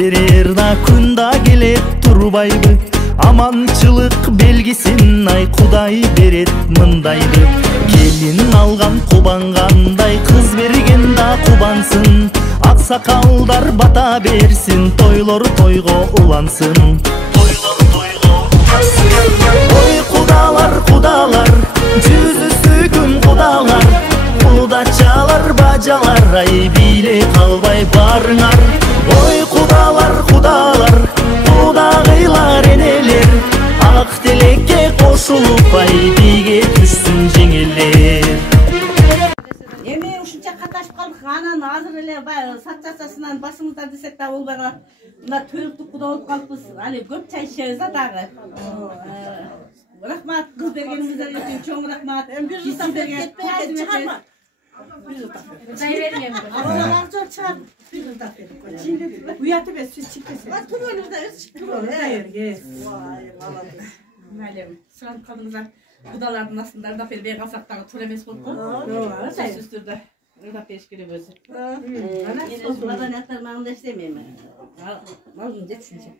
берер да күн да келет турбайбы. Аманчылык белгисин ай Кудай берет мындайды. Келин алган кубангандай, кыз берген да кубансын. Аксакалдар бата берсин, тойлор тойго улансын. Ой кудалар, кудалар, жүзүсү күн кудалар. Кудачалар, бажалар, ай бийле калбай барыңар. Ой кудалар, кудалар, кудагыйлар энелер. Ак телекке кошулуп ай биге түшсүн жеңелер. Эме ушунча каташып калдык, анан азыр эле баягы сат жасасынан басыңыздар десек да болбой калат. Мына төрүктүк куда болуп калыппыз. Али көп чай ичебиз да дагы. Рахмат, кыз бергениңиздер үчүн чоң рахмат. Bir tutam ketmeyin, çıkarma. Bir tutam. Ağzı çıkar. Bir tutam. Uyatıp et, siz çıkmasın. Bak tur önümüzde öz çıktı. Vay, vallahi. Мәлем, сұранып қалдыңыздар. Құдалардың астында ырдап бербей қалсақ дағы тур емес болып қой. Сөзсіз түрде ырдап беріш керек өзі. Маданияттар маңында іштемеймін. Малдың жетсінші.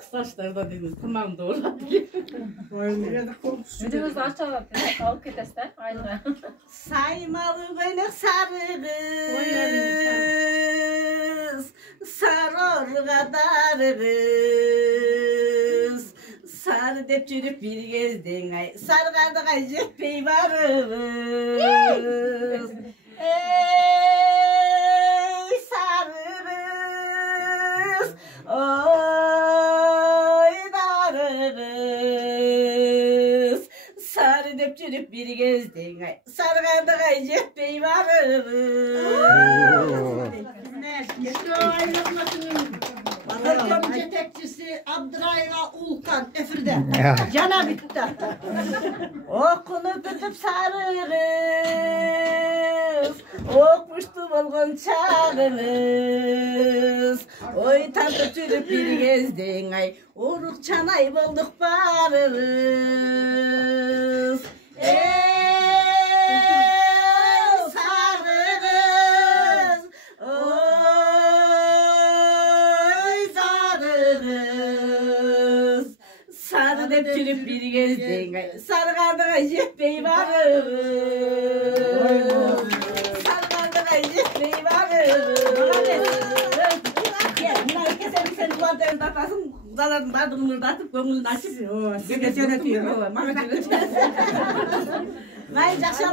Қысқаштарда дейміз, тамағымды орап Ödümüzü açalım, alıp ketesler, aylığa. Saymalı gönük sarı kız, sarı kadar kız. Sarı dep çürüp bir gezdin ay, sarı kardığa jetpey varız. Ey sarı kız, oy darı kız. Sarı dep çürüp bir gezdin ay, sarı kardığa jetpey varız. Örgüm yetekçisi Abdurayla Ulkan Efir'de. Cana bitti. Okunu tutup sarı kız, okmuştu olgun çağımız. Oy tatlı çürüp bir gezdin ay, uruk çanay bulduk barız. Sarı kız, oy sarı kız. Sarı dep çürüp bir gezdin ay, sarı kardığa jetpey varız. Sarı kardığa jetpey varız. Mına keselim sen duvardan tatasın, kudaların dardını mırdatıp, gönlünü açıp. Size söyletiyor. May жақсы